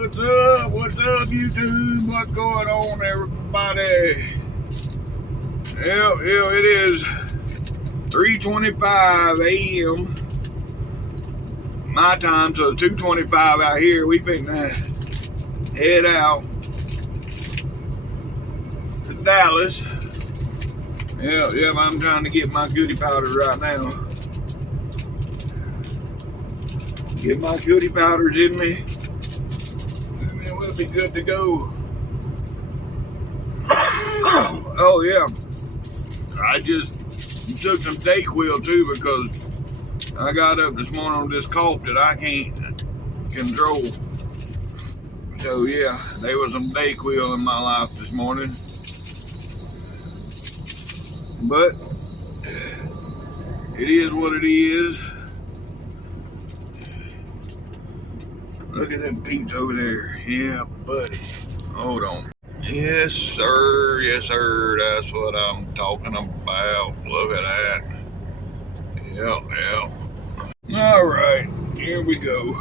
What's up? What's up, YouTube? What's going on, everybody? Yeah, it is 3:25 a.m. my time, so 2:25 out here. We finna head out to Dallas. Yeah, I'm trying to get my goodie powders right now. Get my goodie powders in me, and then we'll be good to go. Oh yeah, I just took some Dayquil too because I got up this morning with this cough that I can't control. So yeah, there was some Dayquil in my life this morning. But it is what it is. Look at them peeps over there. Yeah, buddy. Hold on. Yes, sir. Yes, sir. That's what I'm talking about. Look at that. Yeah. All right. Here we go.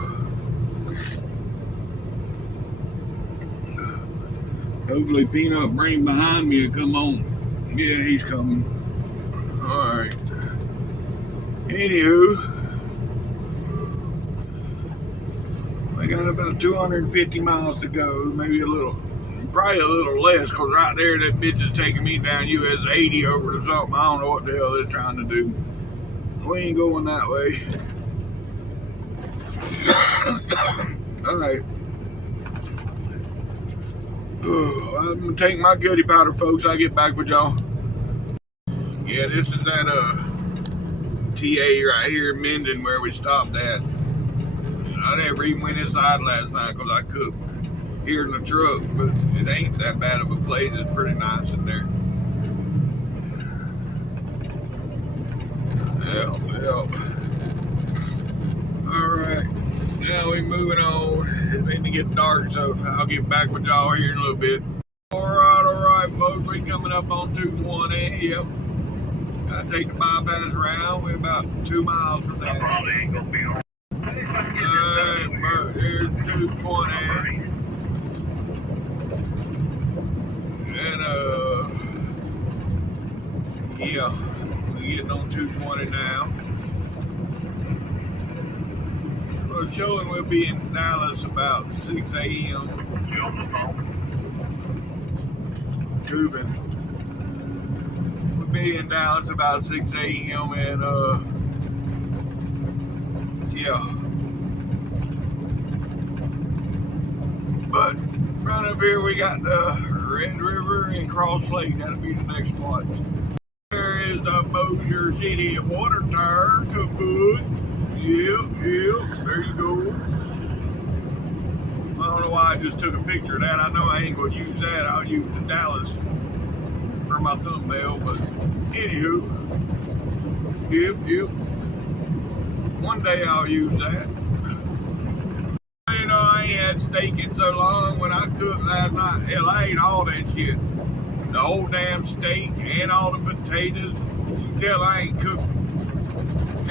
Hopefully Peanut Brain behind me will come on. Yeah, he's coming. All right. Anywho, we got about 250 miles to go, maybe probably a little less, because right there that bitch is taking me down US 80 over to something. I don't know what the hell they're trying to do. We ain't going that way. Alright. I'm gonna take my goodie powder, folks. I'll get back with y'all. Yeah, this is that TA right here in Minden where we stopped at. I never even went inside last night because I cooked here in the truck, but it ain't that bad of a place. It's pretty nice in there. Yeah. Alright. Now we moving on. It's beginning to get dark, so I'll get back with y'all here in a little bit. Alright, folks. We coming up on 220. Yep. Gotta take the bypass around. We're about 2 miles from there. Probably ain't gonna be on. Alright, but here's 220. And yeah, we're getting on 220 now. We're showing we'll be in Dallas about 6 a.m. Tubing. We'll be in Dallas about 6 a.m. and yeah. But right up here we got the Red River and Cross Lake. That'll be the next spot. There is the Bossier City of Water Tower. Kaput. Yep. There you go. I don't know why I just took a picture of that. I know I ain't going to use that. I'll use the Dallas for my thumbnail. But anywho. Yep. One day I'll use that. You know, I ain't had steak in so long. When I cooked last night, hell, I ate all that shit. The whole damn steak and all the potatoes. You can tell I ain't cooked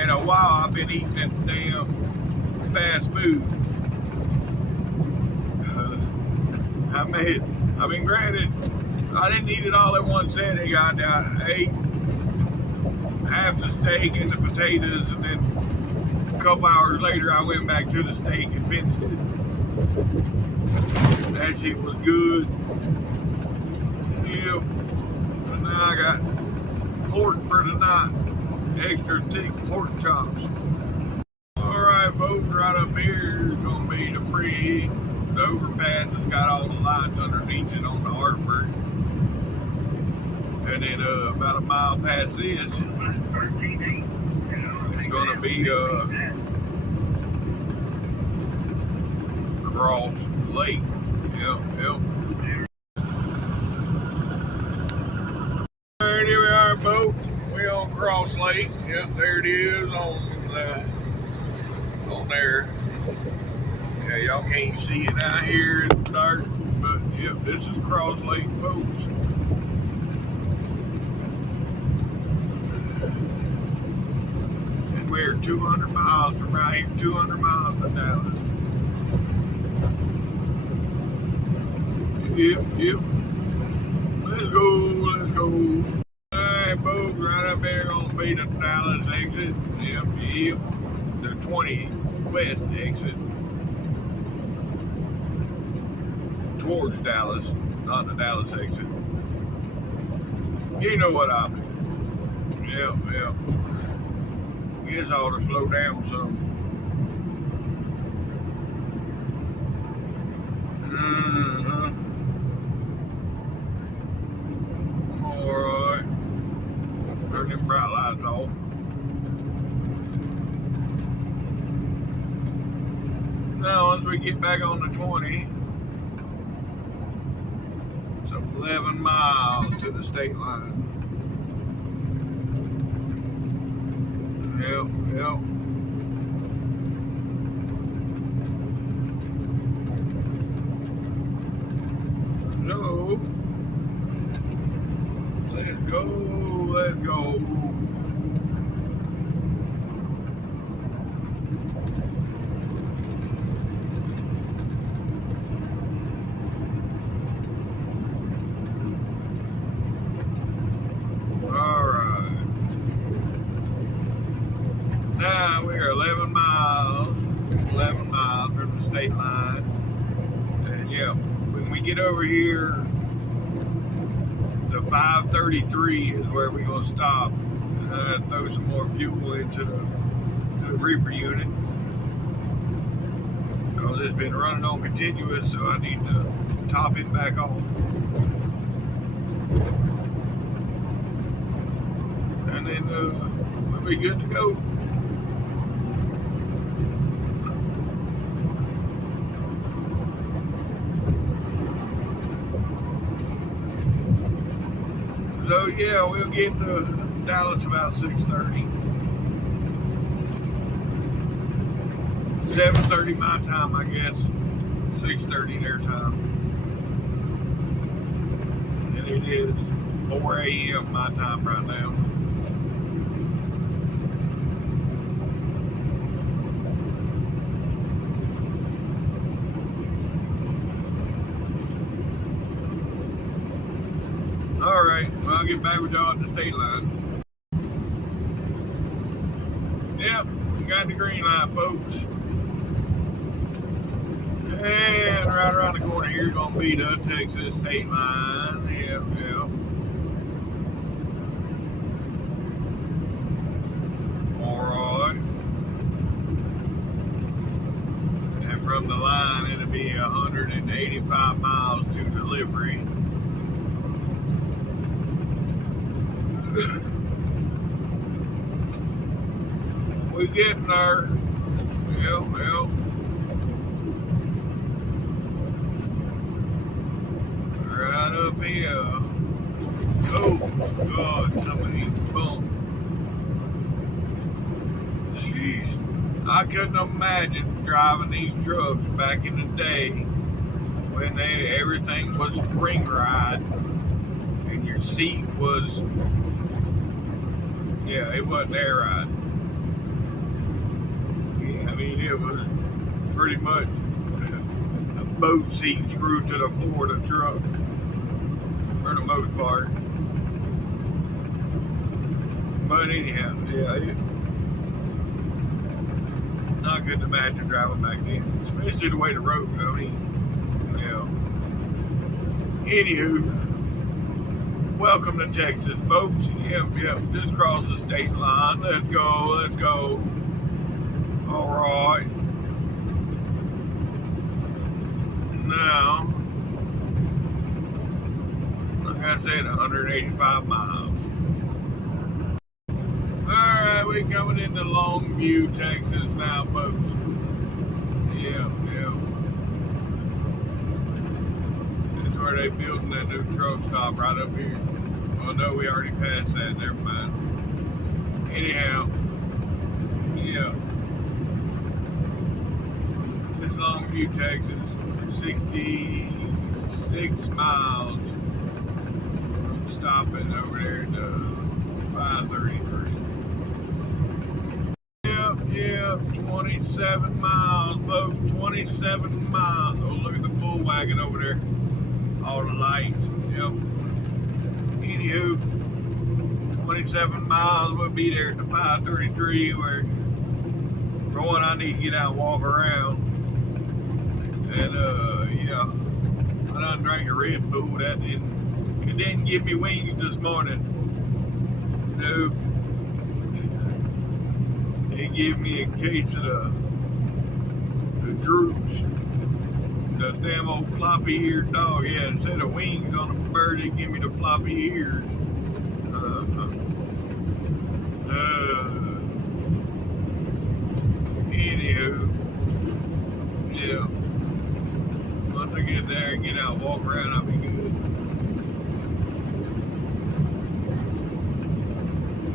in a while. I've been eating that damn fast food. I mean, granted, I didn't eat it all at one setting. I ate half the steak and the potatoes, and then a couple hours later, I went back to the steak and finished it. That shit was good. Yep. And now I got pork for tonight. Extra thick pork chops. Alright, folks, right up here is going to be the bridge. The overpass has got all the lights underneath it on the Hartford. And then about a mile past this, it's going to be Cross Lake. Yep. Alright, here we are, folks. We're on Cross Lake. Yep, there it is on there. Yeah, y'all can't see it out here in the dark, but yep, this is Cross Lake, folks. And we're 200 miles from right here, 200 miles from Dallas. Yep. Let's go. Alright, folks, right up there gonna be the Dallas exit. Yep. The 20 west exit. Towards Dallas, not the Dallas exit. You know what I mean. Yep. Guess I ought to slow down some. Alright. Turn them bright lights off. Now, once we get back on the 20, it's 11 miles to the state line. Yep. So, let's go. Alright. Now we're 11 miles from the state line. And yeah, when we get over here, the 533 is where we're going to stop. And I'm going to throw some more fuel into the reaper unit, because it's been running on continuous, so I need to top it back off. And then we'll be good to go. So yeah, we'll get to Dallas about 6:30. 7:30 my time, I guess. 6:30 their time. And it is 4 a.m. my time right now. Alright, well, I'll get back with y'all at the state line. Yep, we got the green light, folks. And right around the corner here is going to be the Texas state line. Yep. Alright. And from the line, it'll be 185 miles to delivery. We're getting there. Yep. Right up here. Oh, God, some of these bumps. Jeez. I couldn't imagine driving these trucks back in the day when everything was spring ride and your seat was, it wasn't air ride. I mean, it was pretty much a boat seat screwed to the floor of the truck, for the most part. But anyhow, not good to imagine driving back then, especially the way the road goes. I mean, anywho, welcome to Texas, folks. Yep, just cross the state line. Let's go. All right. Now, like I said, 185 miles. All right, we're coming into Longview, Texas now, folks. Yep. That's where they're building that new truck stop right up here. Oh no, we already passed that. Never mind. Anyhow, this Longview, Texas, 66 miles from stopping over there to 533. Yep, 27 miles, folks. 27 miles. Oh, look at the bull wagon over there. all the lights. Yep. Anywho, 27 miles. We'll be there at the 5:33. Where for one, I need to get out and walk around. And yeah, I done drank a Red Bull. It didn't give me wings this morning. No, it gave me a case of the droops. The damn old floppy-eared dog. Yeah, instead of wings on a bird, it give me the floppy ears. Anywho, yeah. Once I get there and get out and walk around, I'll be good.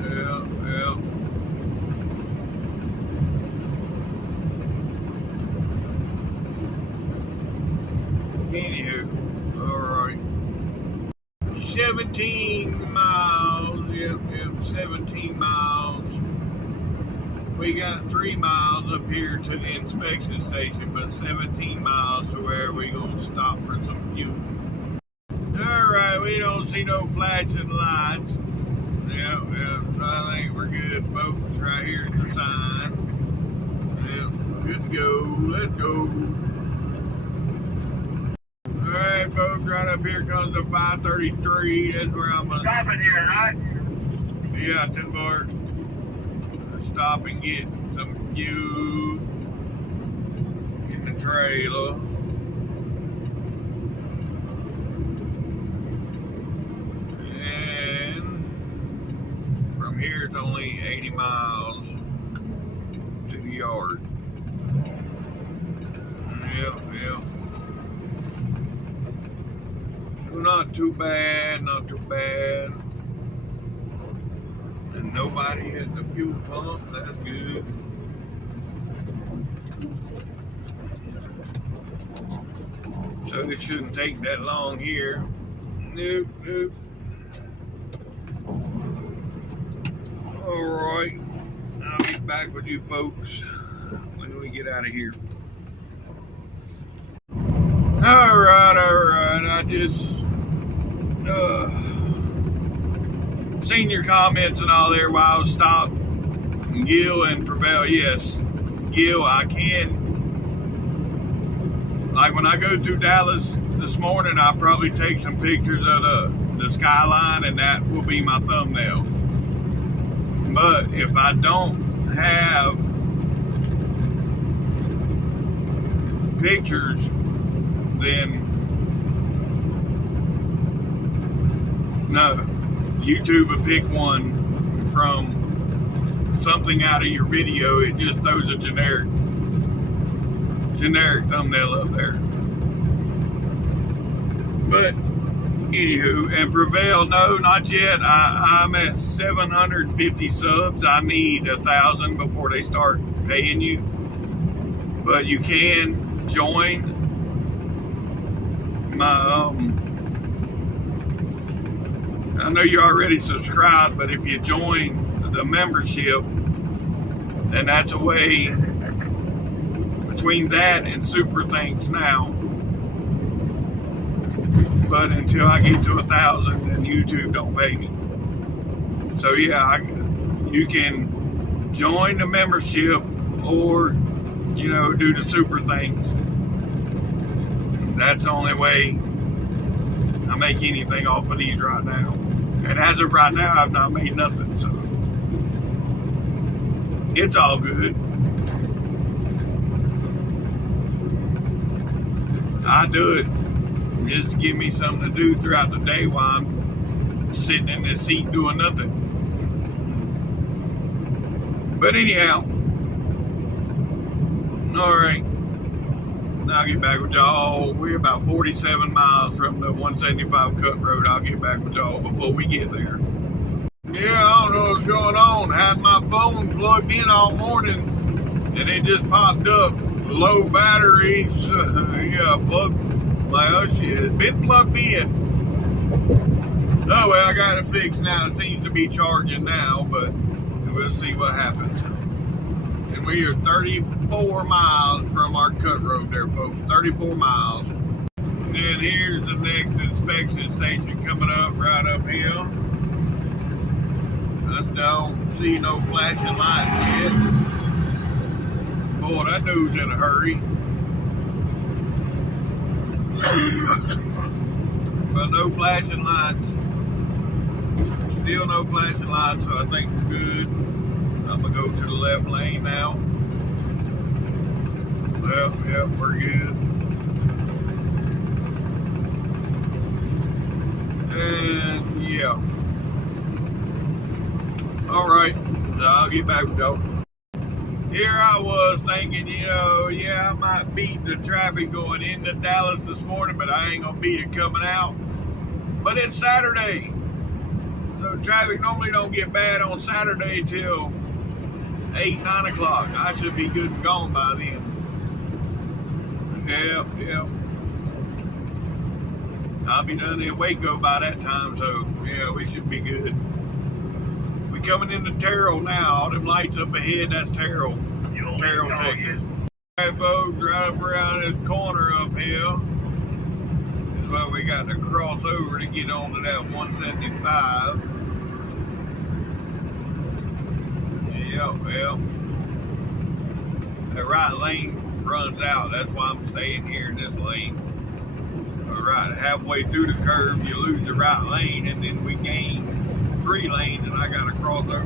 Yeah. Anywho, alright. 17 miles. Yep, 17 miles. We got 3 miles up here to the inspection station, but 17 miles to where we gonna stop for some fuel. Alright, we don't see no flashing lights. Yep, so I think we're good, folks. Right here at the sign. Yep, good to go. Let's go. Alright, folks, right up here comes the 5:33. That's where I'm gonna stop it here, right? Yeah, 10 bar. Stop and get some fuel in the trailer. And from here it's only 80 miles to the yard. Yep. Not too bad. And nobody at the fuel pump, that's good. So it shouldn't take that long here. Nope. Alright, I'll get back with you folks when we get out of here. Alright, I just seen your comments and all there while I was stopped. Gil and Prevail, yes. Gil, I can. Like when I go through Dallas this morning, I'll probably take some pictures of the skyline, and that will be my thumbnail. But if I don't have pictures, then no. YouTube will pick one from something out of your video. It just throws a generic thumbnail up there. But anywho, and Prevail, no, not yet. I'm at 750 subs. I need 1,000 before they start paying you. But you can join my I know you're already subscribed, but if you join the membership, then that's a way between that and Super Thanks Now. But until I get to 1,000, then YouTube don't pay me. So yeah, you can join the membership or, do the Super Thanks. That's the only way I make anything off of these right now. And as of right now, I've not made nothing, so it's all good. I do it just to give me something to do throughout the day while I'm sitting in this seat doing nothing. But anyhow, all right. I'll get back with y'all. We're about 47 miles from the 175 cut road. I'll get back with y'all before we get there. Yeah, I don't know what's going on. I had my phone plugged in all morning and it just popped up. Low batteries. Yeah, plugged. Like, oh shit, it's been plugged in. Oh well, I got it fixed now. It seems to be charging now, but we'll see what happens. And we are 34 miles from our cut road there, folks. 34 miles. Yeah, And here's the next inspection station coming up right up here. I still don't see no flashing lights yet. Boy, that dude's in a hurry. But no flashing lights. Still no flashing lights, so I think we're good. I'm gonna go to the left lane now. Well, yeah, we're good. And yeah. Alright, so I'll get back with y'all. Here I was thinking, yeah, I might beat the traffic going into Dallas this morning, but I ain't gonna beat it coming out. But it's Saturday. So traffic normally don't get bad on Saturday till 8, 9 o'clock. I should be good and gone by then. Yeah. I'll be done in Waco by that time, so yeah, we should be good. We coming into Terrell now. All them lights up ahead, that's Terrell, Texas. All right, folks, right up around this corner up here is where we got to cross over to get onto that 175. Yeah, well, the right lane runs out. That's why I'm staying here in this lane. All right, halfway through the curve, you lose the right lane, and then we gain 3 lanes, and I got to cross over.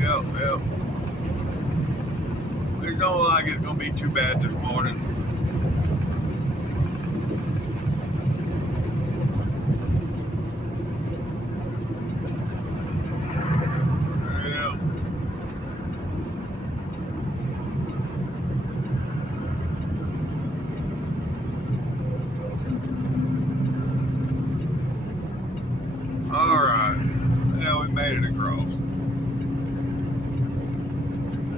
Yep. It don't look like it's gonna be too bad this morning. Alright, now we made it across.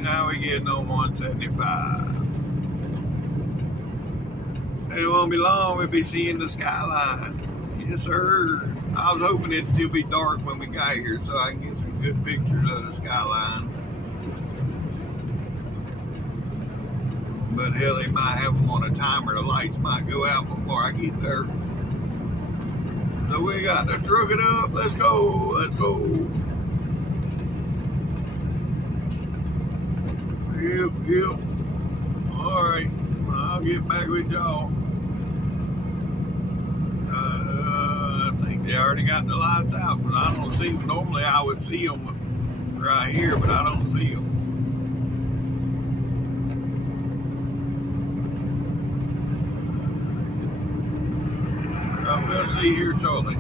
Now we getting on 175. It won't be long, we'll be seeing the skyline. Yes, sir. I was hoping it'd still be dark when we got here so I can get some good pictures of the skyline. But hell, they might have them on a timer. The lights might go out before I get there. So we got to truck it up. Let's go. Yep. All right. I'll get back with y'all. I think they already got the lights out, but I don't see them. Normally I would see them right here, but I don't see them. We'll see here shortly.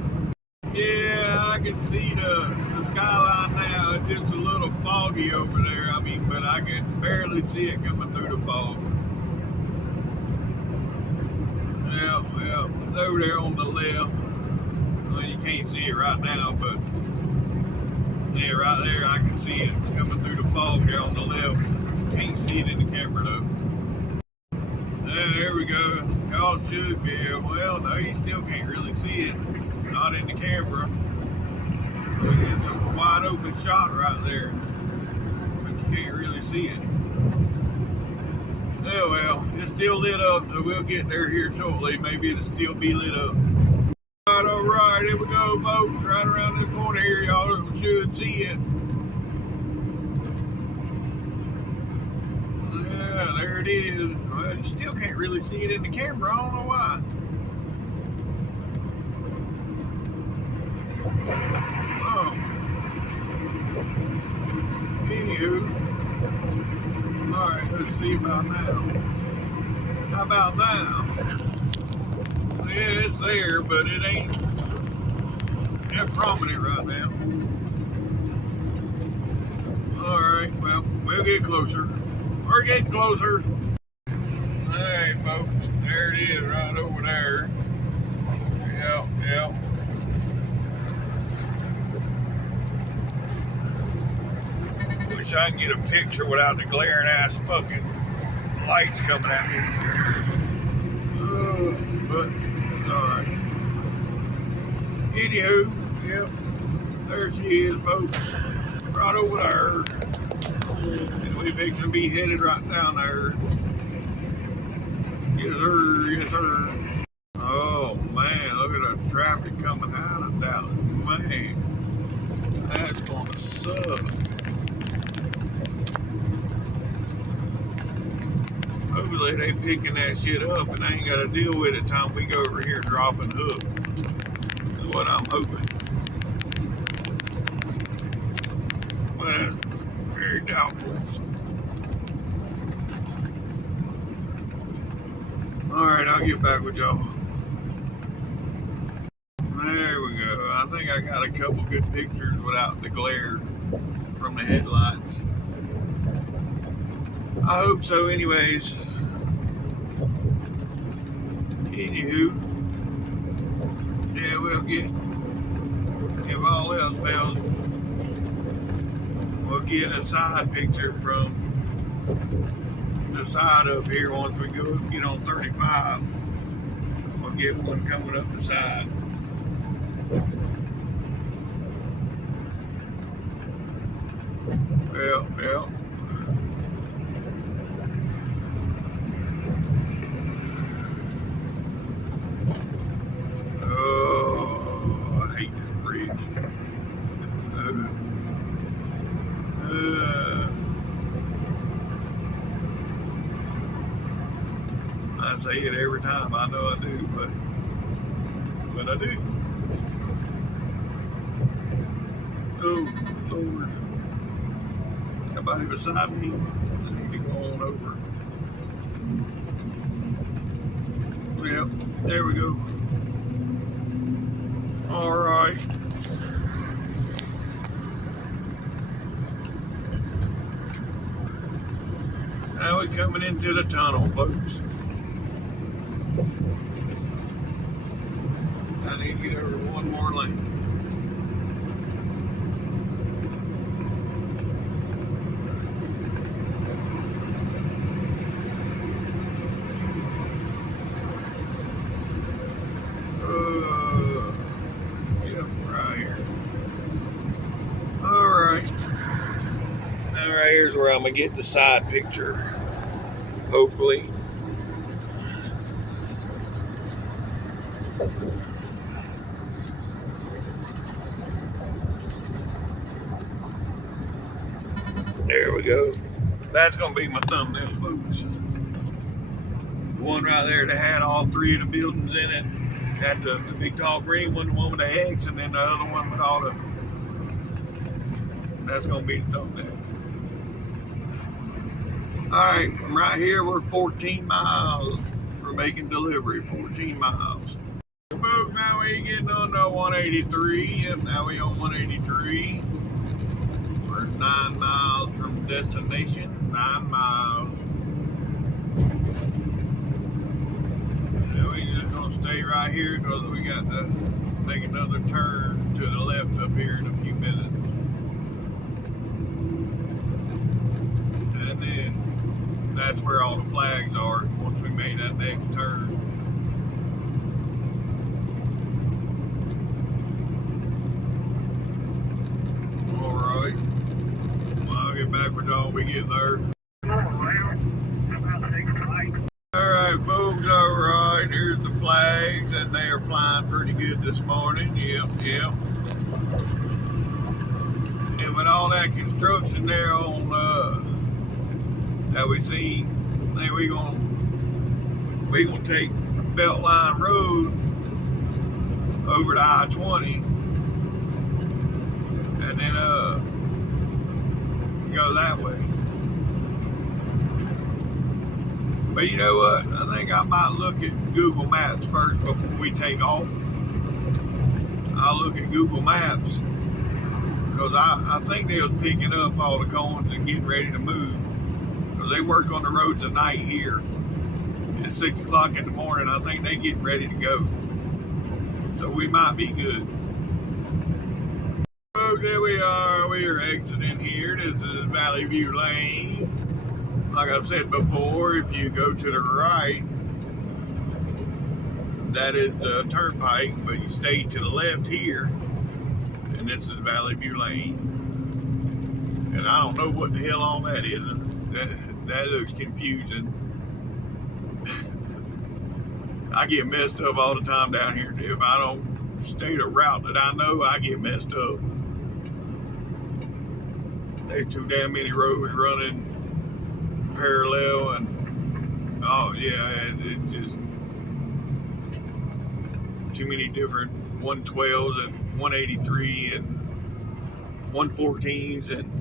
Yeah, I can see the skyline now. It's just a little foggy over there. But I can barely see it coming through the fog. Yeah, it's over there on the left. Well, you can't see it right now, but yeah, right there I can see it coming through the fog there on the left. Can't see it in the camera though. There we go. Y'all should be here. Well, no, you still can't really see it. Not in the camera. We get some wide open shot right there. But you can't really see it. Oh well, it's still lit up, so we'll get there here shortly. Maybe it'll still be lit up. Alright, here we go, folks. Right around this corner here, y'all should see it. Yeah, there it is. Well, you still can't really see it in the camera. I don't know why. Oh. Anywho. Alright, let's see about now. How about now? Yeah, it's there, but it ain't that prominent right now. Alright, well, we'll get closer. We're getting closer. Alright, folks, there it is right over there. Yep. Wish I could get a picture without the glaring ass fucking lights coming at me. But it's alright. Anywho, yep, there she is, folks. Right over there. And we fixing to be headed right down there. Yes, sir. Yes, sir. Oh, man. Look at the traffic coming out of Dallas. Man, that's going to suck. Hopefully they picking that shit up and I ain't got to deal with it time we go over here dropping hook. Is what I'm hoping. But that's very doubtful. Alright, I'll get back with y'all. There we go. I think I got a couple good pictures without the glare from the headlights. I hope so anyways. Anywho, yeah, we'll get, if all else fails, we'll get a side picture from the side up here once we go get on 35. We'll get one coming up the side. Well. Oh, I hate this bridge. I say it every time. I know I do, but I do. Oh, Lord. Somebody beside me. I need to go on over. Well, there we go. All right. Now we're coming into the tunnel, folks. I need to get over one more lane. Yep, right here. All right. Now right here's where I'm gonna get the side picture. Hopefully. There we go. That's gonna be my thumbnail, folks. One right there that had all three of the buildings in it. Had the big tall green one, the one with the X, and then the other one with all the. That's gonna be the thumbnail. Alright, from right here we're 14 miles for making delivery. 14 miles. Folks, now we getting on to 183. Yep, now we on 183. We're 9 miles from destination. 9 miles. And we just gonna stay right here because we got to make another turn to the left up here in a few minutes. And then that's where all the flags are once we make that next turn. Alright. Well, I'll get back with y'all when we get there. Alright, folks, alright. Here's the flags, and they are flying pretty good this morning. Yep. And with all that construction there on that we see, I think we're gonna take Beltline Road over to I-20 and then go that way. But you know what? I think I might look at Google Maps first before we take off. I'll look at Google Maps because I think they was picking up all the cones and getting ready to move. Because they work on the roads at night here. It's 6 o'clock in the morning. I think they getting ready to go. So we might be good. Folks, there we are. We are exiting here. This is Valley View Lane. Like I've said before, if you go to the right, that is the turnpike, but you stay to the left here, and this is Valley View Lane. and I don't know what the hell all that is. That looks confusing. I get messed up all the time down here. If I don't stay the route that I know, I get messed up. There's too damn many roads running parallel, and oh yeah, it just too many different 112s and 183 and 114s and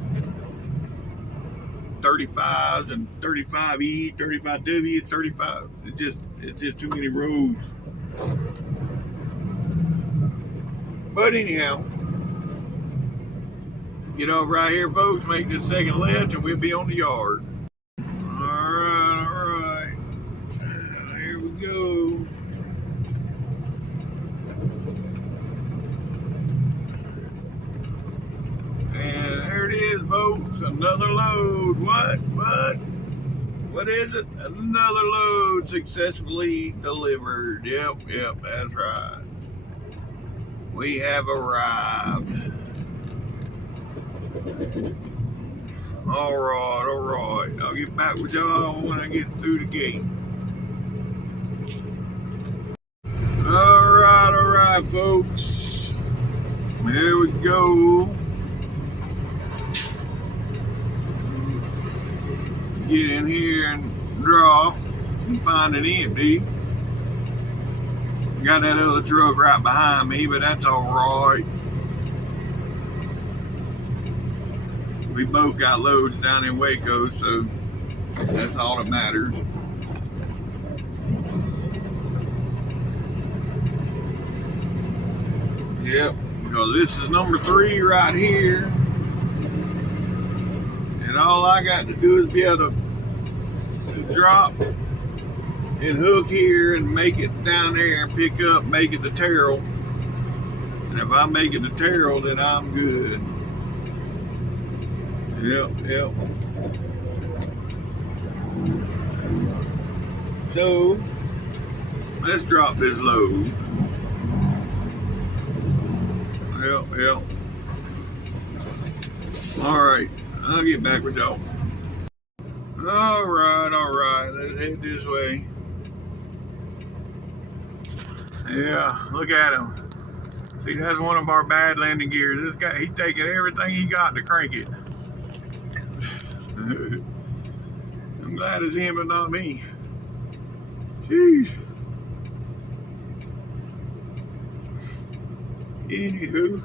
35s and 35E, 35W, 35. It's just too many roads. But anyhow, get off right here, folks. Make this second left, and we'll be on the yard. All right. Here we go. And there it is, folks. Another load. What is it? Another load successfully delivered. Yep, that's right. We have arrived. All right. I'll get back with y'all when I get through the gate. All right, folks. Here we go. Get in here and drop and find it empty. Got that other truck right behind me, but that's all right. We both got loads down in Waco, so that's all that matters. Yep, because this is number 3 right here. And all I got to do is be able to drop and hook here and make it down there and pick up, make it to Terrell. And if I make it to Terrell, then I'm good. Yep. So, let's drop this load. Yep. All right. I'll get back with y'all. All right. Let's head this way. Yeah, look at him. See, that's one of our bad landing gears. This guy, he's taking everything he got to crank it. I'm glad it's him but not me. Jeez. Anywho.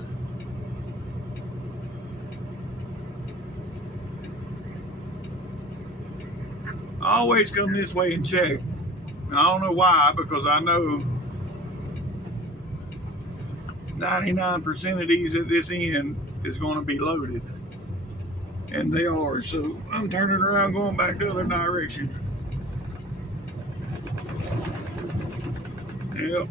I always come this way and check. I don't know why, because I know 99% of these at this end is going to be loaded. And they are, so I'm turning around going back the other direction. Yep.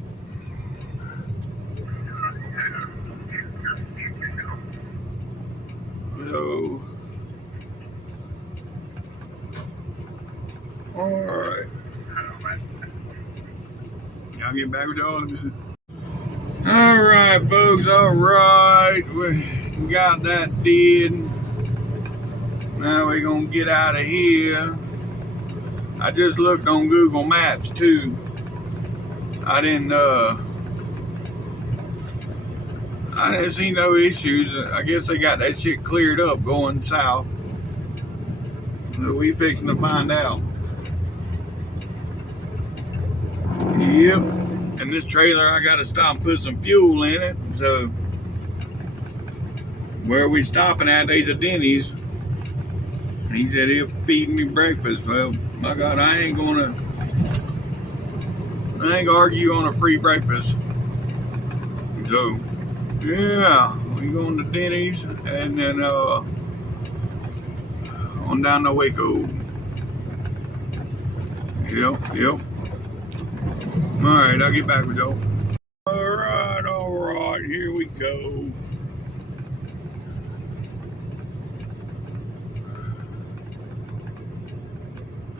So, all right. I'll get back with y'all in a minute. All right, folks. All right, we got that did. Now we're gonna get out of here. I just looked on Google Maps too. I didn't see no issues. I guess they got that shit cleared up going south. So we fixing to find out. Yep. And this trailer, I gotta stop and put some fuel in it. So where we stopping at, there's a Denny's. He said he'll feed me breakfast. Well, my God, I ain't gonna argue on a free breakfast. So, yeah, we going to Denny's and then on down to Waco. Yep. All right, I'll get back with y'all. All right, here we go.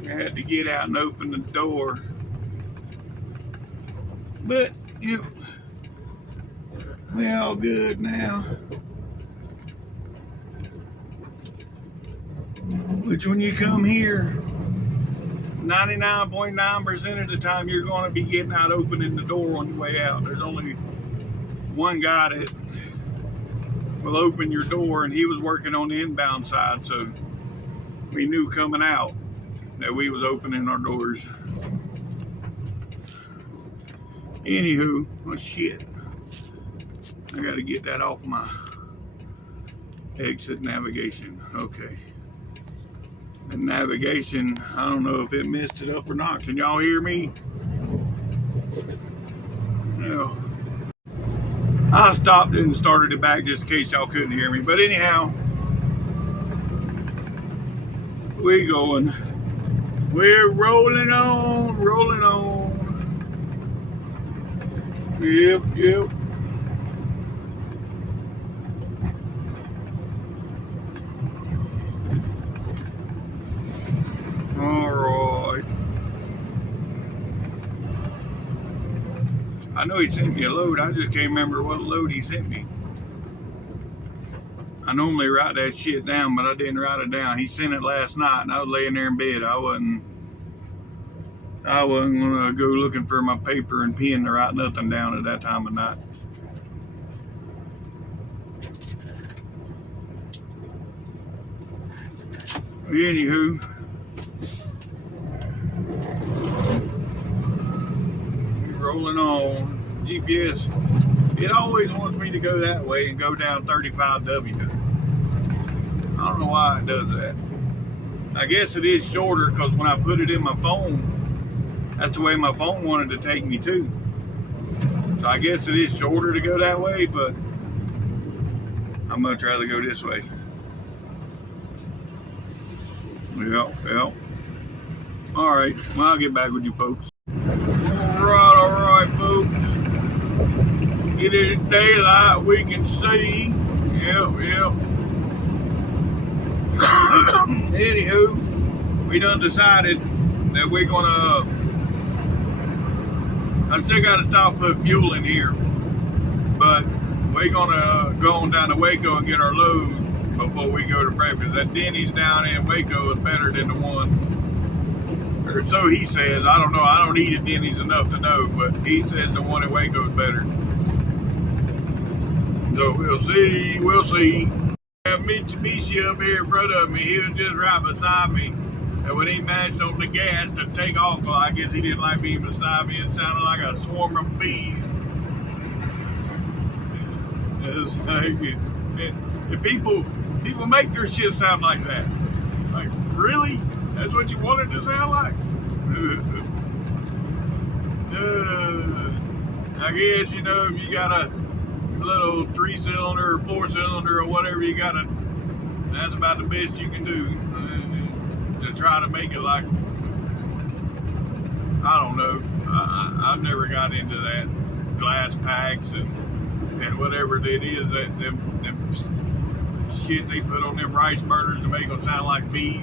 I had to get out and open the door. But, you know, we all good now. Which when you come here, 99.9% of the time you're going to be getting out opening the door on your way out. There's only one guy that will open your door, and he was working on the inbound side, so we knew coming out that we was opening our doors. Anywho, oh shit, I gotta get that off my exit navigation. Okay, the navigation, I don't know if it messed it up or not. Can y'all hear me? No. I stopped it and started it back just in case y'all couldn't hear me. But anyhow, we going. We're rolling on, rolling on. Yep, yep. All right. I know he sent me a load. I just can't remember what load he sent me. I normally write that shit down, but I didn't write it down. He sent it last night, and I was laying there in bed. I wasn't gonna go looking for my paper and pen to write nothing down at that time of night. But anywho, rolling on. GPS, it always wants me to go that way and go down 35W. I don't know why it does that. I guess it is shorter because when I put it in my phone, that's the way my phone wanted to take me to. So I guess it is shorter to go that way, but I'd much rather go this way. Well. All right, well, I'll get back with you folks. All right, folks. It is daylight, we can see. Yep. Anywho, we done decided that we're gonna, I still gotta stop and put fuel in here, but we're gonna go on down to Waco and get our load before we go to breakfast. That Denny's down in Waco is better than the one, or so he says. I don't know. I don't eat at Denny's enough to know, but he says the one in Waco is better. So we'll see. Mitsubishi up here in front of me, he was just right beside me. And when he mashed on the gas to take off, well, I guess he didn't like being beside me. It sounded like a swarm of bees. It's like, people make their shit sound like that. Like, really? That's what you want it to sound like? I guess, you know, if you got a little 3-cylinder or 4-cylinder or whatever you got, that's about the best you can do to try to make it like, I don't know. I've never got into that glass packs and whatever it is that them shit they put on them rice burners to make them sound like bees.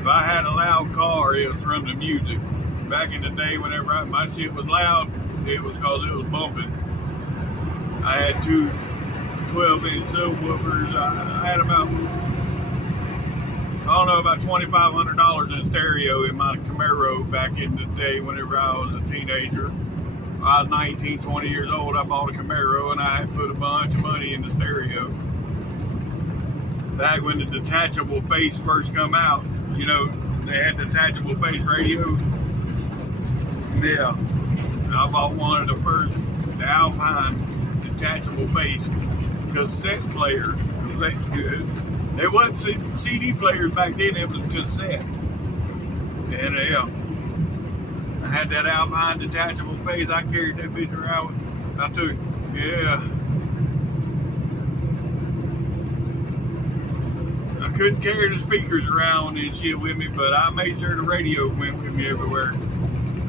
If I had a loud car, it was from the music. Back in the day, whenever my shit was loud, it was because it was bumping. I had two 12-inch subwoofers. I had about $2,500 in stereo in my Camaro back in the day whenever I was a teenager. I was 19, 20 years old. I bought a Camaro and I had put a bunch of money in the stereo. Back when the detachable face first come out, you know, they had detachable face radios. Yeah, I bought one of the first, the Alpine detachable face cassette players. It wasn't CD players back then, it was cassette. And yeah, I had that Alpine detachable face. I carried that bitch around. I took, yeah. I couldn't carry the speakers around and shit with me, but I made sure the radio went with me everywhere.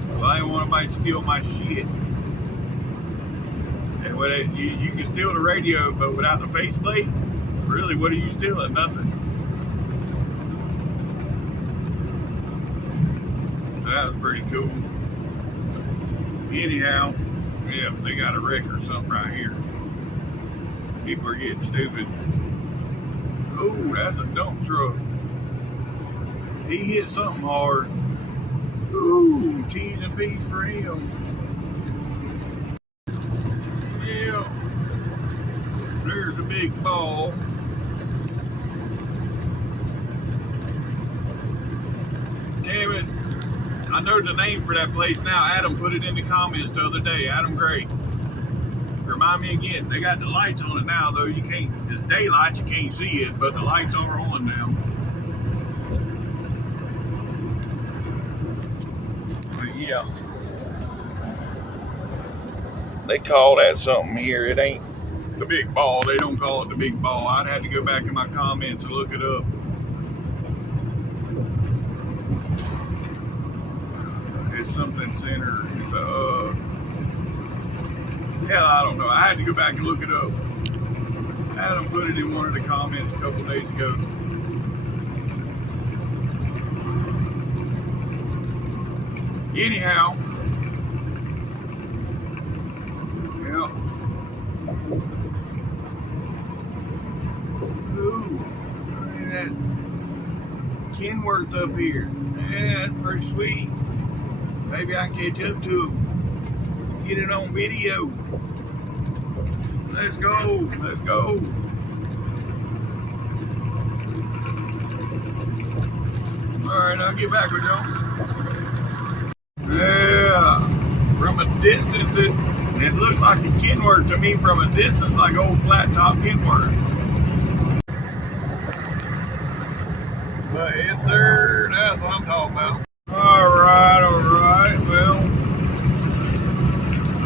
Well, I didn't want anybody to steal my shit. And with it, you can steal the radio, but without the faceplate, really, what are you stealing? Nothing. That was pretty cool. Anyhow, yeah, they got a wreck or something right here. People are getting stupid. Ooh, that's a dump truck. He hit something hard. Ooh, T's and P's for him. Yeah. There's a big ball. Damn it. I know the name for that place now. Adam put it in the comments the other day. Adam Gray. Remind me again. They got the lights on it now, though. You can't, it's daylight, you can't see it, but the lights are on now. But yeah. They call that something here. It ain't the big ball. They don't call it the big ball. I'd have to go back in my comments and look it up. It's something center. It's a, hell, I don't know. I had to go back and look it up. Adam put it in one of the comments a couple days ago. Anyhow, yeah. Ooh, look at that Kenworth up here. Yeah, that's pretty sweet. Maybe I can catch up to him. Get it on video. Let's go. Let's go. Alright, I'll get back with y'all. Yeah. From a distance, it looked like a Kenworth to me from a distance, like old flat top Kenworth. But yes, sir, that's what I'm talking about. Alright, well,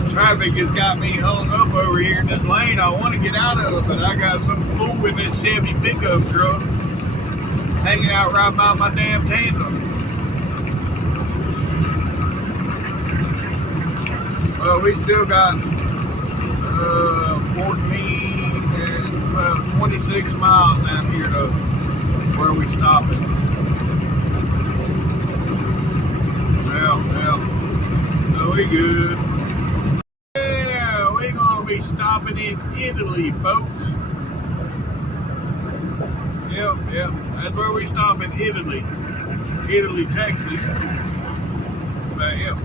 traffic has got me hung up over here in this lane I want to get out of, but I got some fool in this Chevy pickup truck hanging out right by my damn tandem. Well, we still got 26 miles down here to where we stopping. Yeah, so we good. Yeah, we're gonna be stopping in Italy, folks. Yep, that's where we stop in Italy. Italy, Texas. But yep.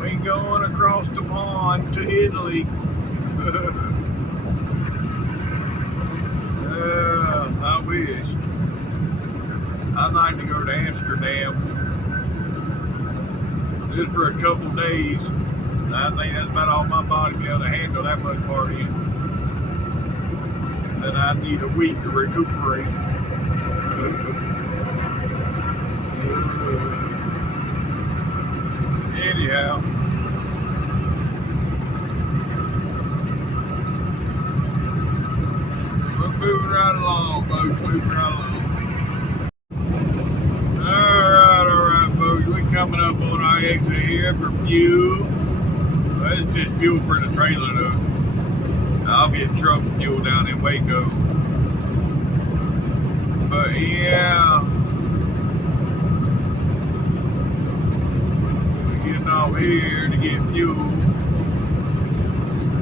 We going across the pond to Italy. I wish. I'd like to go to Amsterdam just for a couple days. I think that's about all my body be able to handle that much partying. Then I need a week to recuperate. Anyhow. We're moving right along, folks. Moving right along. Alright, folks. We're coming up on our exit here for fuel. Well, it's just fuel for the trailer, though. I'll get truck fuel down in Waco. But yeah. We're getting off here to get fuel.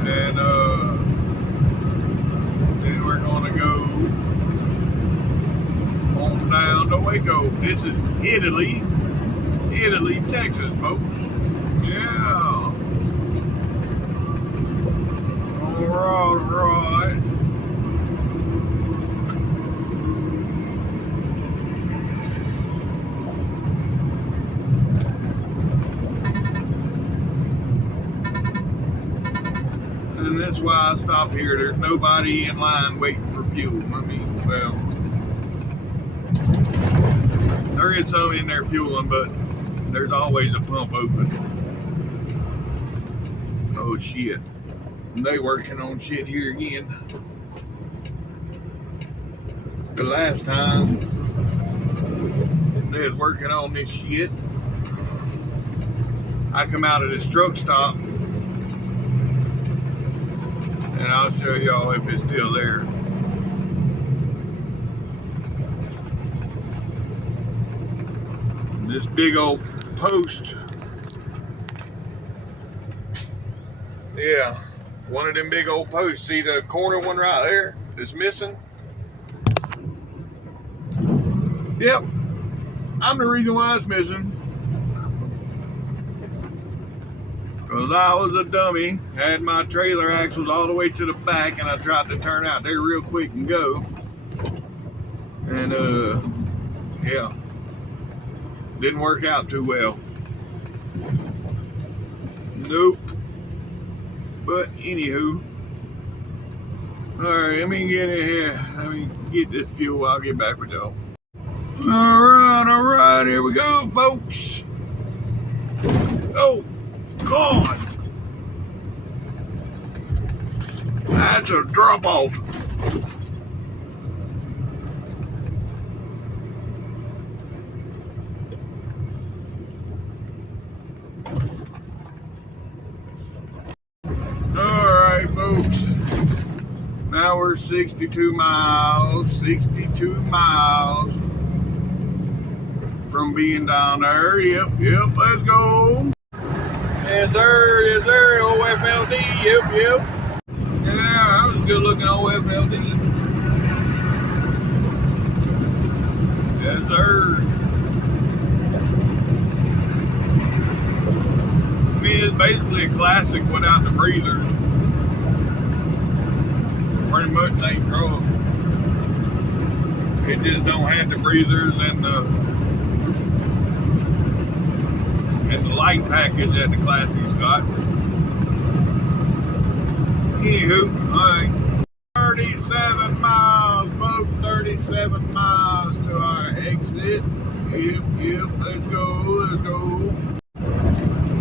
And then we're gonna go on down to Waco. This is Italy, Texas, folks. Yeah. All right. And that's why I stop here. There's nobody in line waiting for fuel. I mean, well, there is some in there fueling, but there's always a pump open. Oh shit. They working on shit here again. The last time they was working on this shit, I come out of this truck stop and I'll show y'all if it's still there. This big old post. Yeah. One of them big old posts. See the corner one right there that's missing? Yep. I'm the reason why it's missing. Because I was a dummy, had my trailer axles all the way to the back, and I tried to turn out there real quick and go. And, yeah. Didn't work out too well. Nope. But, anywho. Alright, let me get in here. Let me get this fuel. I'll get back with y'all. Alright, here we go, folks. Oh, God. That's a drop off. Alright, folks. Now we're 62 miles. 62 miles. From being down there. Yep, let's go. Yes, sir, OFLD, yep. Yeah, that was a good looking OFLD. Yes, sir. I mean, it's basically a classic without the breathers. Pretty much same truck. It just don't have the breathers and the light package that the Classic's got. Anywho, alright. 37 miles, folks. 37 miles to our exit. Yep, let's go.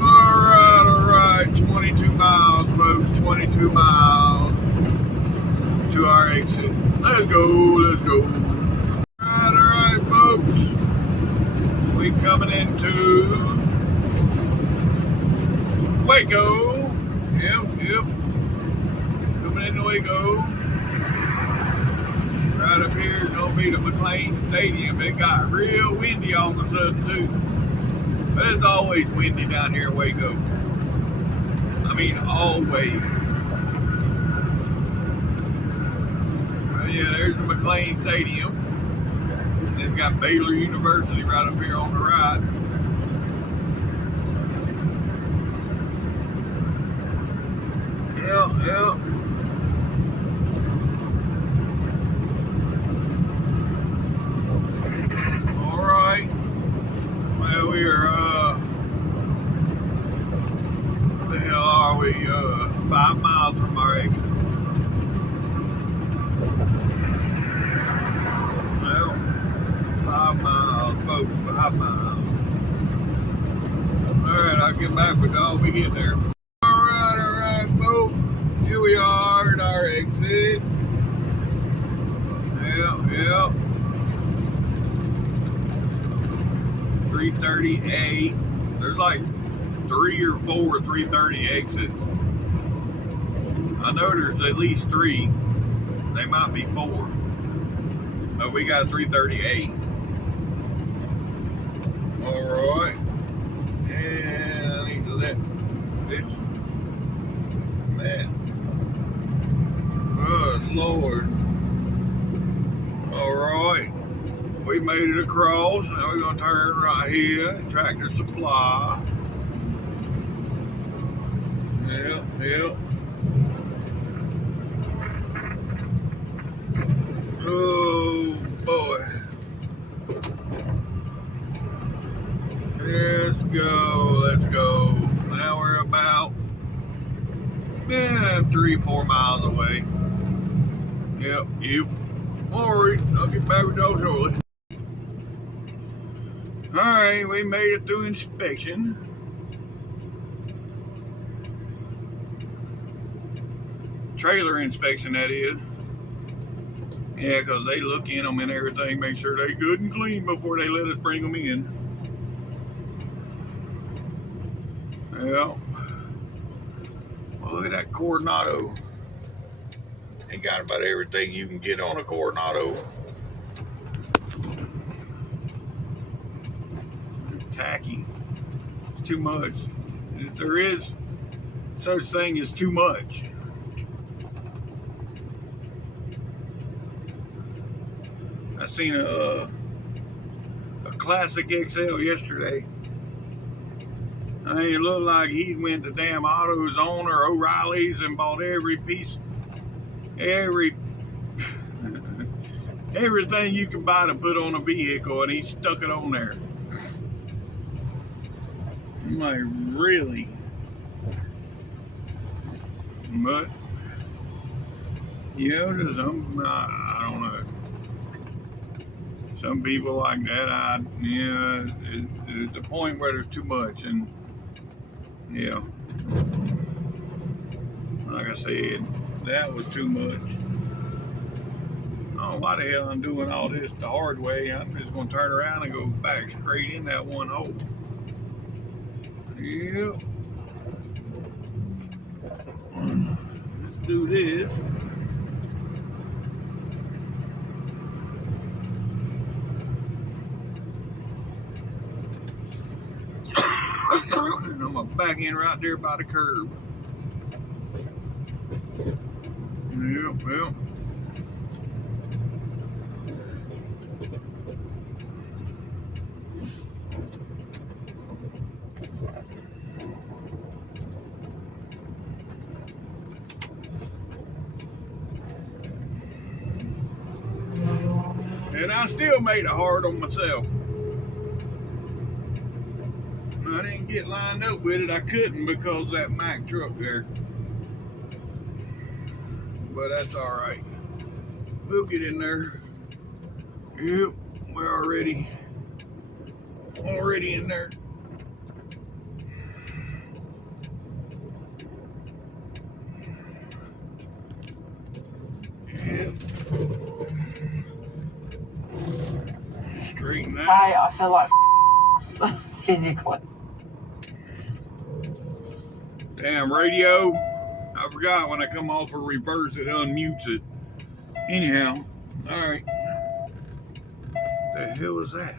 Alright. 22 miles, folks. 22 miles to our exit. Let's go. Alright, folks. We coming into Waco. Yep. Coming into Waco. Right up here is gonna be the McLean Stadium. It got real windy all of a sudden too. But it's always windy down here in Waco. I mean, always. Well, yeah, there's the McLean Stadium. They've got Baylor University right up here on the right. Yep. Alright. Well, we're, what the hell are we? 5 miles from our exit. Well, 5 miles, folks, 5 miles. Alright, I'll get back with y'all when we get there. Alright, folks. Here we are at our exit. Yep. 330A. There's like 3 or 4 330 exits. I know there's at least 3. They might be 4. But we got 330A. Alright. And I need to let this man. Good Lord. Alright. We made it across. Now we're going to turn right here. Tractor Supply. Yep. Oh boy. Let's go. Now we're about 3-4 miles away. Yep. Alright, I'll get back with y'all shortly. Alright, we made it through inspection. Trailer inspection, that is. Yeah, because they look in them and everything, make sure they're good and clean before they let us bring them in. Yeah. Well, look at that Coronado. They got about everything you can get on a Coronado. Tacky. It's too much. There is such thing as too much. seen a classic XL yesterday. I mean, it looked like he went to damn AutoZone or O'Reilly's and bought everything you can buy to put on a vehicle, and he stuck it on there. I'm like, really? But there's some, I don't know. Some people like that. It's a point where there's too much, and like I said, that was too much. I don't know why the hell I'm doing all this the hard way. I'm just gonna turn around and go back straight in that one hole. Yep. Let's do this. I'm gonna back in right there by the curb. Yep, well. And I still made it hard on myself. I didn't get lined up with it. I couldn't because of that Mack truck there. But that's all right. We'll get in there. Yep, we're already in there. Yep. Straighten that. I feel like physically. Damn radio. I forgot when I come off of reverse, it unmutes it. Anyhow, all right. The hell was that?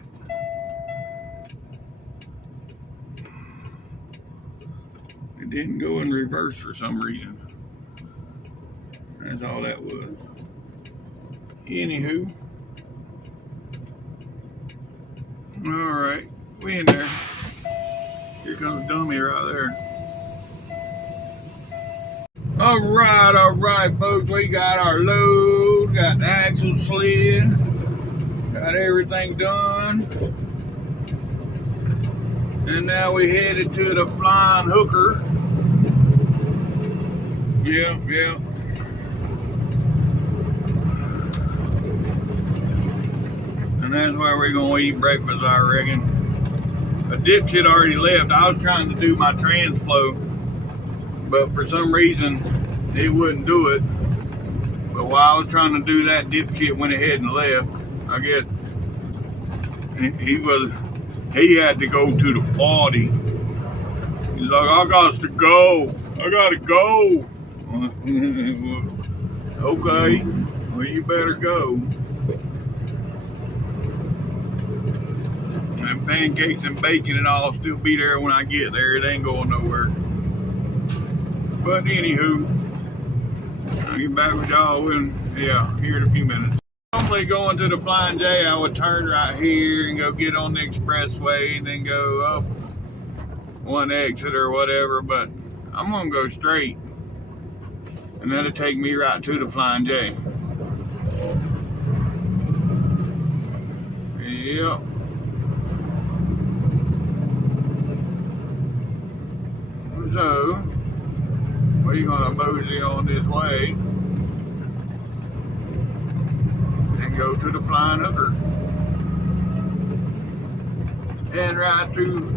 It didn't go in reverse for some reason. That's all that was. Anywho. All right, we in there. Here comes Dummy right there. All right, folks. We got our load, got the axle slid, got everything done, and now we headed to the flying hooker. Yep. And that's where we're gonna eat breakfast, I reckon. A dipshit already left. I was trying to do my TransFlow, but for some reason it wouldn't do it. But while I was trying to do that, dipshit went ahead and left. I guess he had to go to the party. He's like, I gotta go. Okay, well, you better go. And pancakes and bacon and all still be there when I get there. It ain't going nowhere. But anywho, I'll get back with y'all here in a few minutes. Normally going to the Flying J, I would turn right here and go get on the expressway and then go up one exit or whatever, but I'm gonna go straight. And that'll take me right to the Flying J. Yep. So, we're gonna mosey on this way and go to the Flying Hooker. And right through,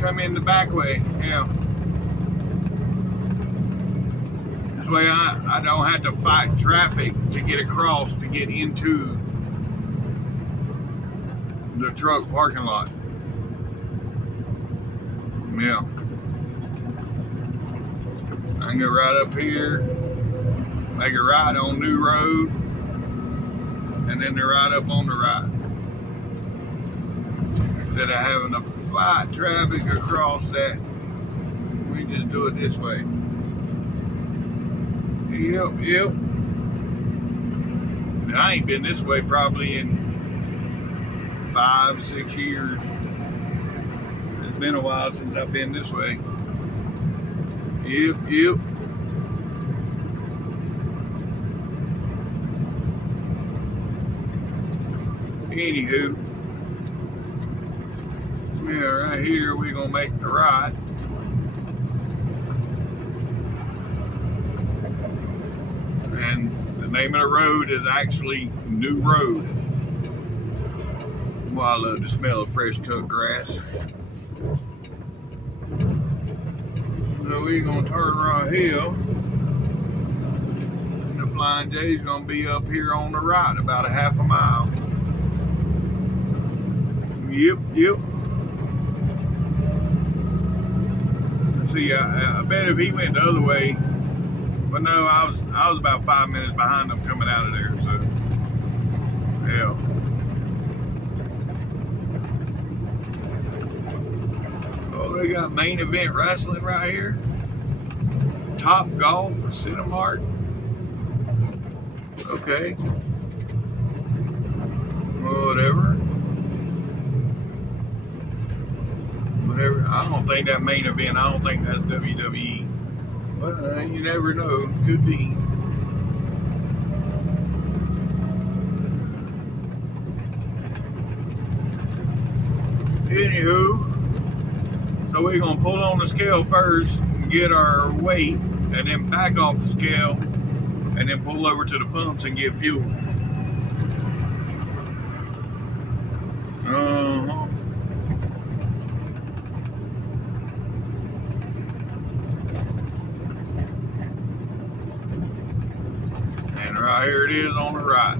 come in the back way, yeah. This way I don't have to fight traffic to get across to get into the truck parking lot. Yeah. I can go right up here, make a right on New Road, and then they're right up on the right. Instead of having to fight traffic across that, we just do it this way. Yep. And I ain't been this way probably in 5, 6 years. It's been a while since I've been this way. Yep. Anywho, yeah, right here we're gonna make the right. And the name of the road is actually New Road. Well, I love the smell of fresh cut grass. So we're gonna turn right here. And the Flying J's gonna be up here on the right, about a half a mile. Yep. See, I bet if he went the other way, but no, I was about 5 minutes behind him coming out of there. So, yeah. Oh, they got main event wrestling right here. Top Golf for Cinemark. Okay. Whatever. I don't think that main event, I don't think that's WWE. But you never know. Could be. Anywho, so we're going to pull on the scale first and get our weight, and then back off the scale, and then pull over to the pumps and get fuel. And right here it is on the right.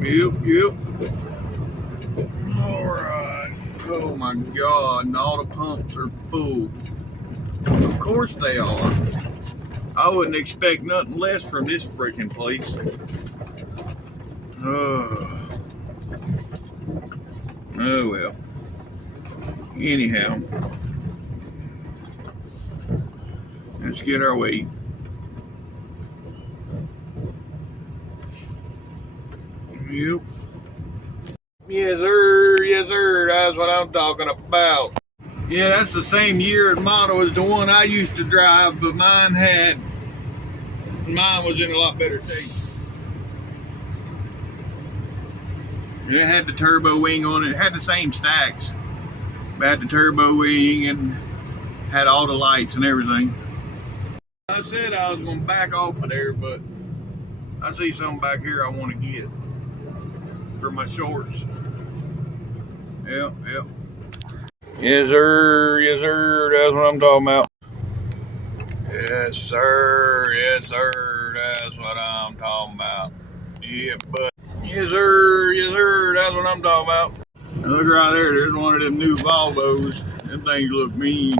Yep. All right. Oh my God, and all the pumps are full. Of course they are. I wouldn't expect nothing less from this freaking place. Oh well. Anyhow, let's get our weight. Yep. Yes, sir. That's what I'm talking about. Yeah, that's the same year and model as the one I used to drive, but mine was in a lot better shape. It had the turbo wing on it. It had the same stacks. It had the turbo wing and had all the lights and everything. I said I was going to back off of there, but I see something back here I want to get for my shorts. Yep. Yes, sir. That's what I'm talking about. Yes, sir. That's what I'm talking about. Yeah, but yes, sir. That's what I'm talking about. And look right there. There's one of them new Volvos. Them things look mean.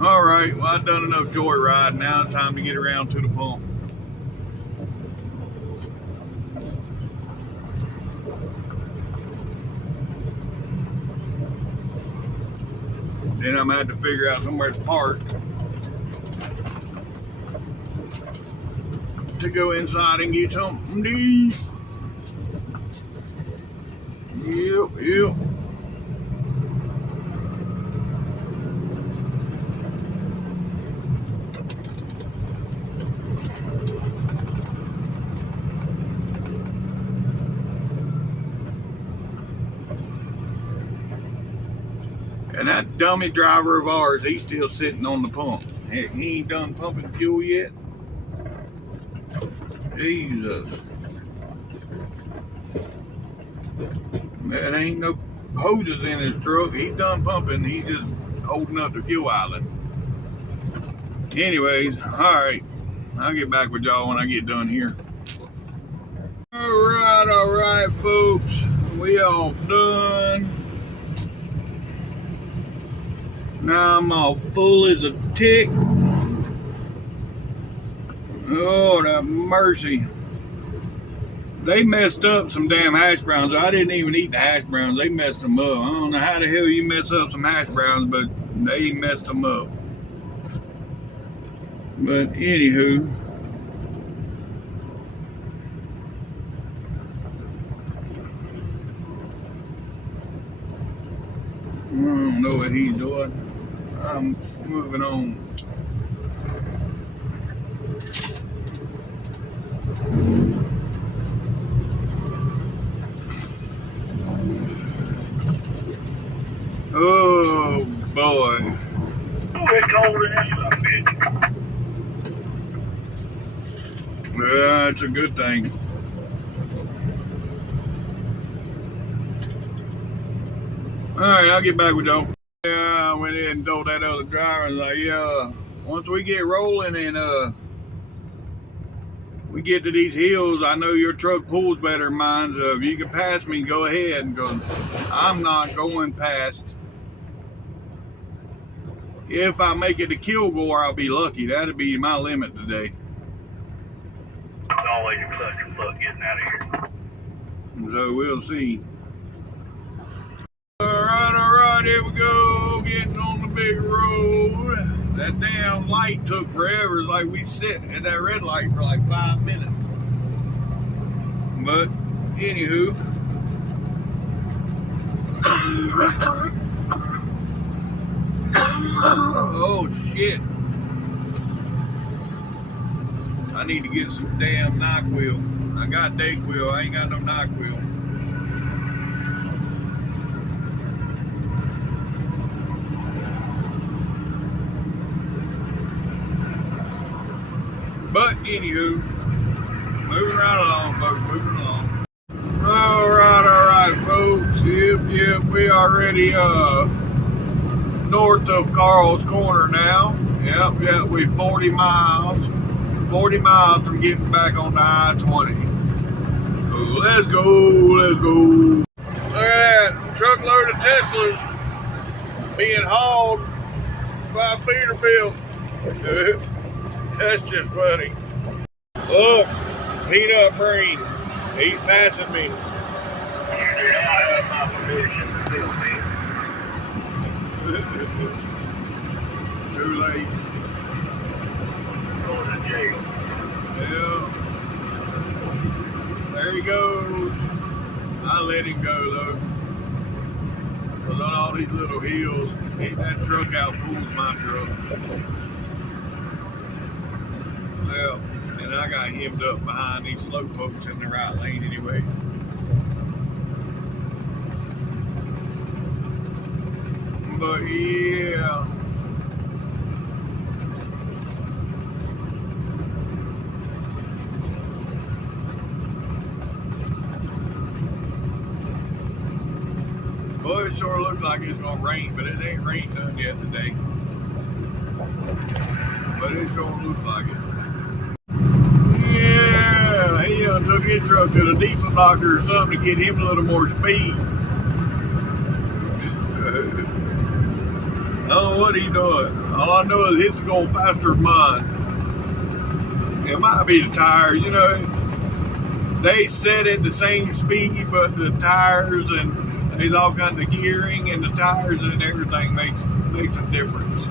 All right, well, I've done enough joyriding. Now it's time to get around to the pump. Then I'm going to have to figure out somewhere to park to go inside and get something to eat. Yep. And that dummy driver of ours, he's still sitting on the pump. Heck, he ain't done pumping fuel yet. Jesus. Man, ain't no hoses in his truck. He's done pumping. He's just holding up the fuel island. Anyways, alright. I'll get back with y'all when I get done here. Alright, folks. We all done. Now I'm all full as a tick. Oh, that mercy. They messed up some damn hash browns. I didn't even eat the hash browns. They messed them up. I don't know how the hell you mess up some hash browns, but they messed them up. But anywho, I don't know what he's doing. I'm moving on. Oh boy. It's colder than something. Yeah, it's a good thing. Alright, I'll get back with y'all. Yeah, I went in and told that other driver, like, yeah, once we get rolling and we get to these hills, I know your truck pulls better than mine, so if you can pass me, go ahead, because I'm not going past. If I make it to Kilgore, I'll be lucky. That'll be my limit today. It's always a clutch getting out of here. So we'll see. Alright, here we go. Getting on the big road. That damn light took forever. It's like we sit at that red light for like 5 minutes. But, anywho. Oh, shit. I need to get some damn NyQuil. I got Dayquil. I ain't got no NyQuil. But anywho, moving right along, folks, moving along. All right, folks. Yep, we already north of Carl's Corner now. Yep, we 40 miles. 40 miles from getting back on the I-20. So let's go. Look at that truckload of Teslas being hauled by Peterbilt. That's just funny. Look, Peanut Green. He's passing me. Too late. Going to jail. Yeah. There he goes. I let him go though. Because on all these little hills, that truck out pulls my truck. Well, and I got hemmed up behind these slow folks in the right lane anyway. But yeah. Boy, it sure looks like it's gonna rain, but it ain't rained none yet today. But it sure looks like it. Yeah, he took his truck to the diesel doctor or something to get him a little more speed. I don't know what he's doing. All I know is his is going faster than mine. It might be the tires, you know. They set at the same speed, but the tires and there's all kinds of gearing and the tires and everything makes a difference.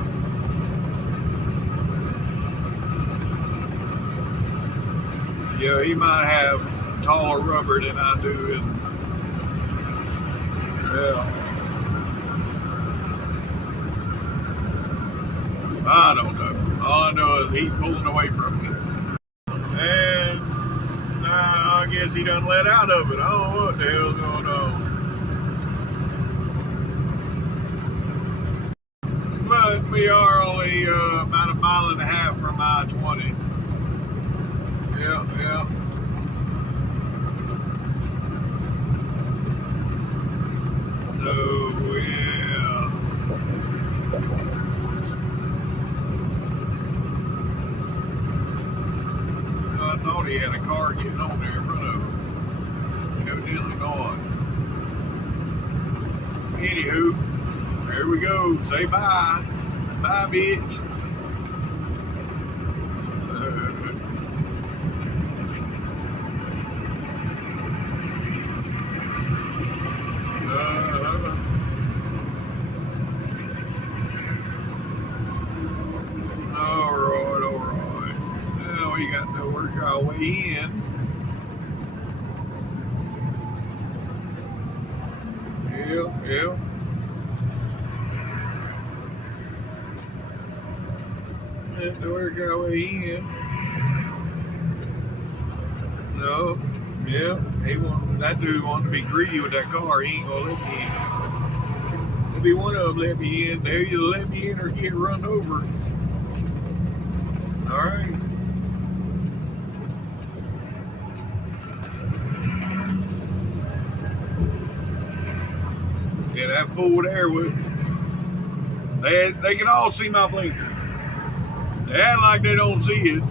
Yeah, he might have taller rubber than I do, and yeah, I don't know. All I know is he's pulling away from me, and I guess he done let out of it. I don't know what the hell's going on. But we are only about a mile and a half from I-20. Yeah. So, yeah. I thought he had a car getting on there in front of him. Evidently not. Anywho, there we go. Say bye. Bye, bitch. we got to work our way in. Yeah. Have to work our way in. No, yeah, that dude wanted to be greedy with that car. He ain't gonna let me in. Maybe one of them let me in. They either let me in or get run over. All right. Yeah, that fool there with they can all see my blinker. They act like they don't see it.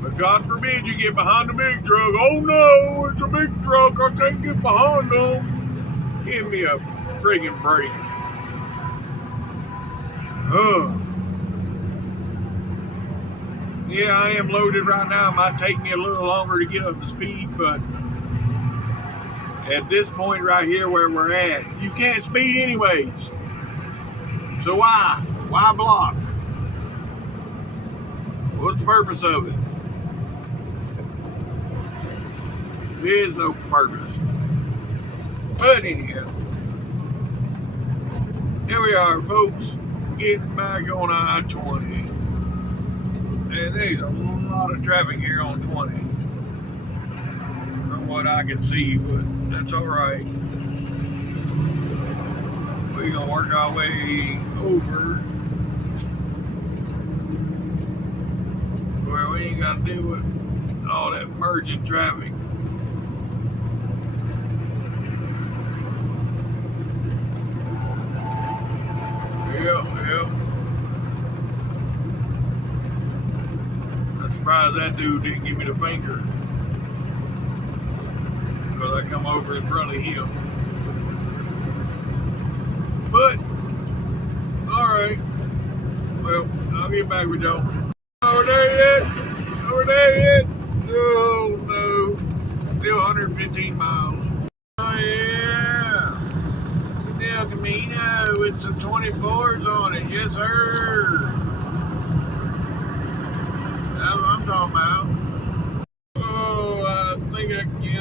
But God forbid you get behind the big truck. Oh no, it's a big truck. I can't get behind them. Give me a friggin' break. Yeah, I am loaded right now. It might take me a little longer to get up to speed, but at this point right here where we're at, you can't speed anyways. So why? Why block? What's the purpose of it? There is no purpose. But anyhow, here we are, folks, getting back on I-20. And there's a lot of traffic here on 20. From what I can see, but that's all right. We're gonna work our way over where we ain't gotta deal with all that merging traffic. Yep. I'm surprised that dude didn't give me the finger. Because I come over in front of him. But, alright. Well, I'll get back with y'all. Over there yet? Oh no. Still 115 miles. Oh yeah. El Camino with some 24s on it. Yes, sir. That's what I'm talking about. Oh, I think I can.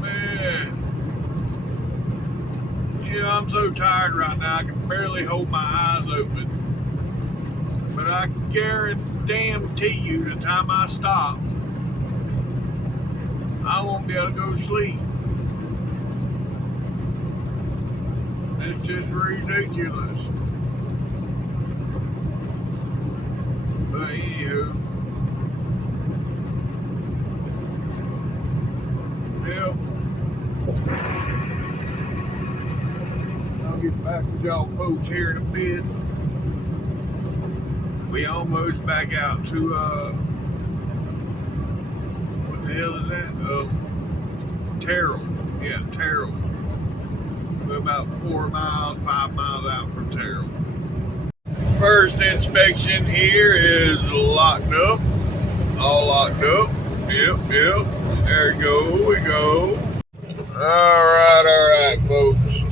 Man. You know, I'm so tired right now, I can barely hold my eyes open. But I guarantee you, the time I stop, I won't be able to go to sleep. It's just ridiculous. But anywho, yep. I'll get back with y'all folks here in a bit. We almost back out to what the hell is that? Terrell. Yeah, Terrell. We're about 5 miles out from Terrell. First inspection here is locked up. All locked up. Yep. There we go. Alright, folks.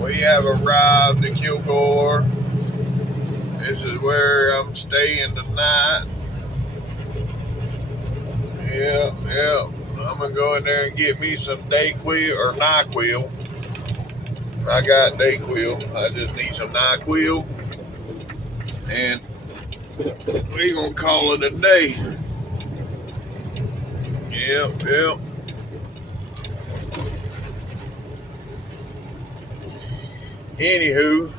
We have arrived at Kilgore. This is where I'm staying tonight. Yep. I'm gonna go in there and get me some Dayquil or NyQuil. I got Dayquil. I just need some NyQuil. And we're gonna call it a day. Yep. Anywho.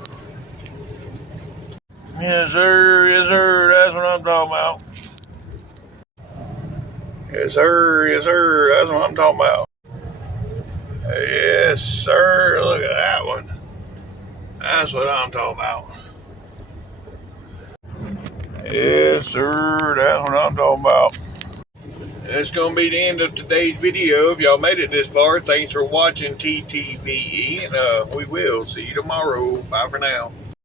Yes, sir. That's what I'm talking about. Yes, sir. That's what I'm talking about. Yes, sir. Look at that one. That's what I'm talking about. Yes, sir. That's what I'm talking about. That's going to be the end of today's video. If y'all made it this far, thanks for watching TTVE. And we will see you tomorrow. Bye for now.